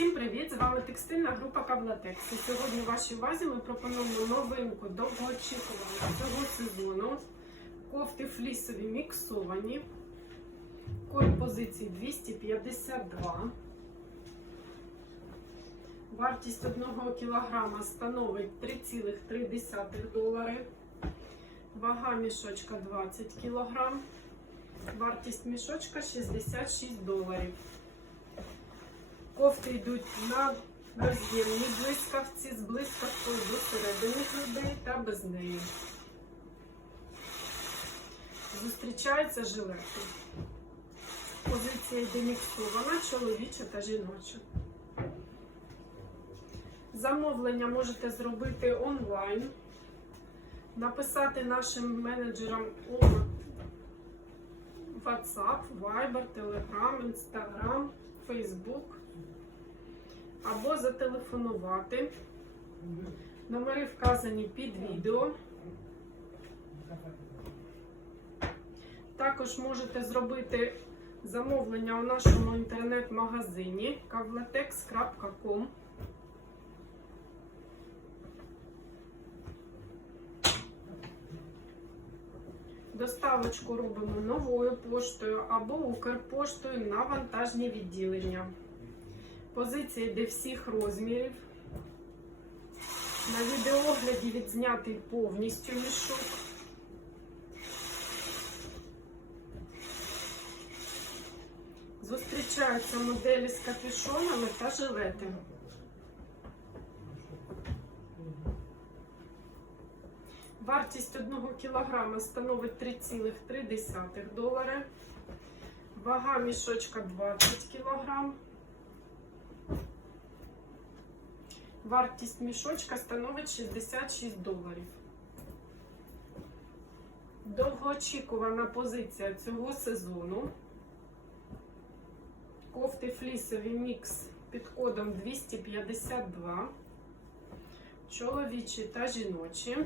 Всім привіт! З вами текстильна група Каблатекс. І сьогодні в вашій увазі ми пропонуємо новинку довгоочікувану цього сезону. Кофти флісові міксовані. Код позиції 252. Вартість 1 кг становить 3,3 долари. Вага мішочка 20 кг. Вартість мішочка 66 доларів. Кофти йдуть на роз'ємній блискавці з блискавкою до середини грудей та без неї. Зустрічаються жилети. Позиція йде міксована, чоловіча та жіноча. Замовлення можете зробити онлайн, написати нашим менеджерам у WhatsApp, Viber, Telegram, Instagram, Facebook або зателефонувати. Номери вказані під відео. Також можете зробити замовлення у нашому інтернет-магазині kavlatex.com. Доставочку робимо новою поштою або Укрпоштою на вантажні відділення. Позиція йде всіх розмірів. На відеогляді відзнятий повністю мішок. Зустрічаються моделі з капюшонами та жилетами. Вартість 1 кг становить 3,3 долари. Вага мішочка 20 кг. Вартість мішочка становить 66 доларів. Довгоочікувана позиція цього сезону. Кофти флісові мікс під кодом 252. Чоловічі та жіночі.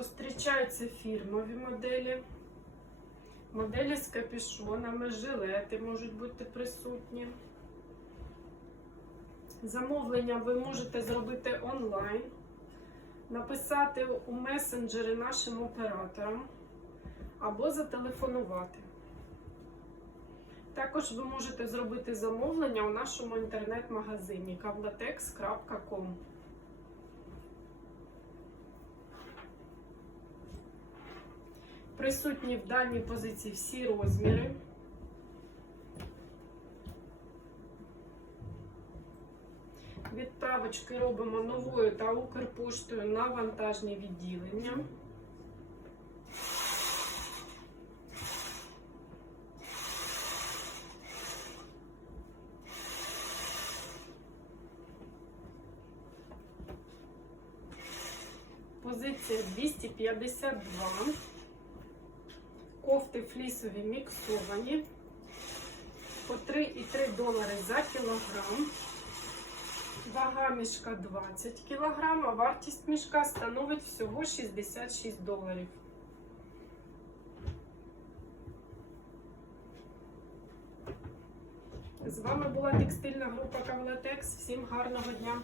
Зустрічаються фірмові моделі. Моделі з капюшонами, жилети можуть бути присутні. Замовлення ви можете зробити онлайн, написати у месенджери нашим операторам або зателефонувати. Також ви можете зробити замовлення у нашому інтернет-магазині kavlatex.com. Присутні в даній позиції всі розміри. Відправочки робимо новою та Укрпоштою на вантажні відділення. Позиція 252. Кофти флісові міксовані по 3,3 долари за кілограм. Вага мішка 20 кг, а вартість мішка становить всього 66 доларів. З вами була текстильна група Кавлатекс. Всім гарного дня!